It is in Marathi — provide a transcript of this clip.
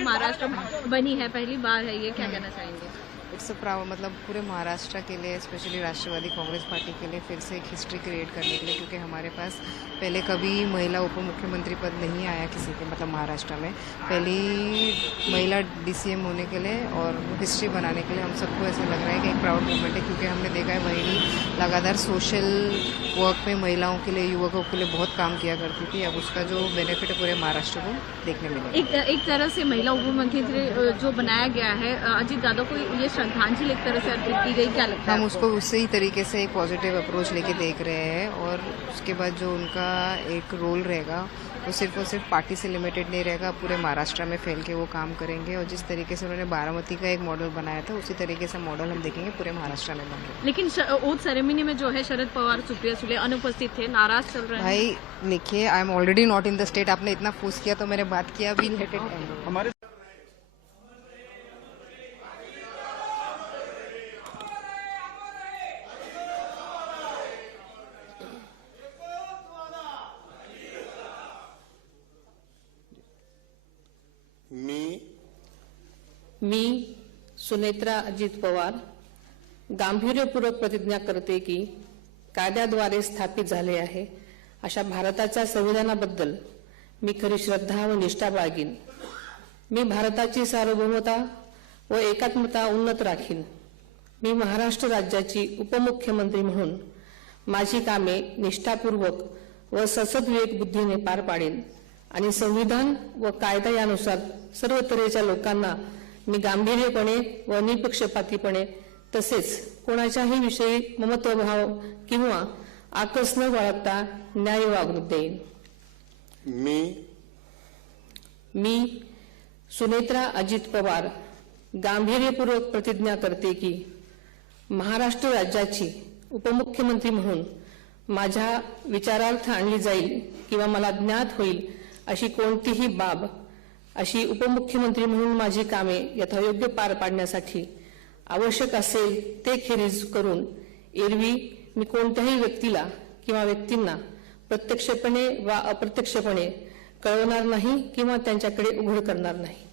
है, महाराष्ट्र बनी है, पहली बार है ये, क्या कहना चाहेंगे? इट्स अ प्राउड, मतलब पूरे महाराष्ट्र के लिए, स्पेशली राष्ट्रवादी कांग्रेस पार्टी के लिए फिर से एक हिस्ट्री क्रिएट करने के लिए, क्योंकि हमारे पास पहले कभी महिला उप मुख्यमंत्री पद नहीं आया किसी के, मतलब महाराष्ट्र में पहली महिला डीसीएम होने के लिए, और हिस्ट्री बनाने के लिए हम सबको ऐसा लग रहा है कि एक प्राउड मोमेंट है, क्योंकि हमने देखा है वही लगातार सोशल वर्क में महिलाओं के लिए, युवकों के लिए बहुत काम किया करती थी। अब उसका जो बेनिफिट है पूरे महाराष्ट्र को देखने मिलेगा। एक तरह से महिला उप मुख्यमंत्री जो बनाया गया है, अजीत यादव को ये श्रद्धांजलि एक तरह से अर्पित की गई, क्या लगता है? हम उसको उसी ही तरीके से एक पॉजिटिव अप्रोच लेके देख रहे हैं, और उसके बाद जो उनका एक रोल रहेगा वो सिर्फ और सिर्फ पार्टी से लिमिटेड नहीं रहेगा, पूरे महाराष्ट्र में फैल के वो काम करेंगे। और जिस तरीके से उन्होंने बारामती का एक मॉडल बनाया था, उसी तरीके से मॉडल हम देखेंगे पूरे महाराष्ट्र में बन। लेकिन ओथ सेरेमनी में जो है शरद पवार, सुप्रिया सुले अनुपस्थित थे, नाराज चल रहे हैं। भाई देखिए, I am already not in the state. आपने इतना फोर्स किया तो मैंने बात किया, अभी लेट इट एंड। हमारे मी सुनेत्रा अजित पवार गांभीर्यपूर्वक प्रतिज्ञा करते की कायद्याद्वारे स्थापित झाले आहे अशा भारताच्या संविधानाबद्दल मी खरी श्रद्धा व निष्ठा बाळगीन। मी भारताची सार्वभौमता व एकात्मता उन्नत राखीन। मी महाराष्ट्र राज्याची उपमुख्यमंत्री म्हणून माझी कामे निष्ठापूर्वक व ससद्विवेक बुद्धीने पार पाडेन आणि संविधान व कायदा यानुसार सर्व तऱ्हेच्या लोकांना मी गांभीर्यपणे व निपक्षपातीपणे तसेच कोणाच्याही विषयी ममत्वभाव किंवा आकस न बाळगता न्याय वागणूक देईन। मी सुनेत्रा अजित पवार गांभीर्यपूर्वक प्रतिज्ञा करते की महाराष्ट्र राज्याची उपमुख्यमंत्री म्हणून माझ्या विचारार्थ आणली जाईल किंवा मला ज्ञात होईल अशी कोणतीही बाब, अशी उपमुख्यमंत्री म्हणून माझी कामे यथायोग्य पार पाडण्यासाठी आवश्यक असेल ते खेरीज करून एरवी मी कोणत्याही व्यक्तीला किंवा व्यक्तींना प्रत्यक्षपणे वा अप्रत्यक्षपणे कळवणार नाही किंवा त्यांच्याकडे उघड करणार नाही।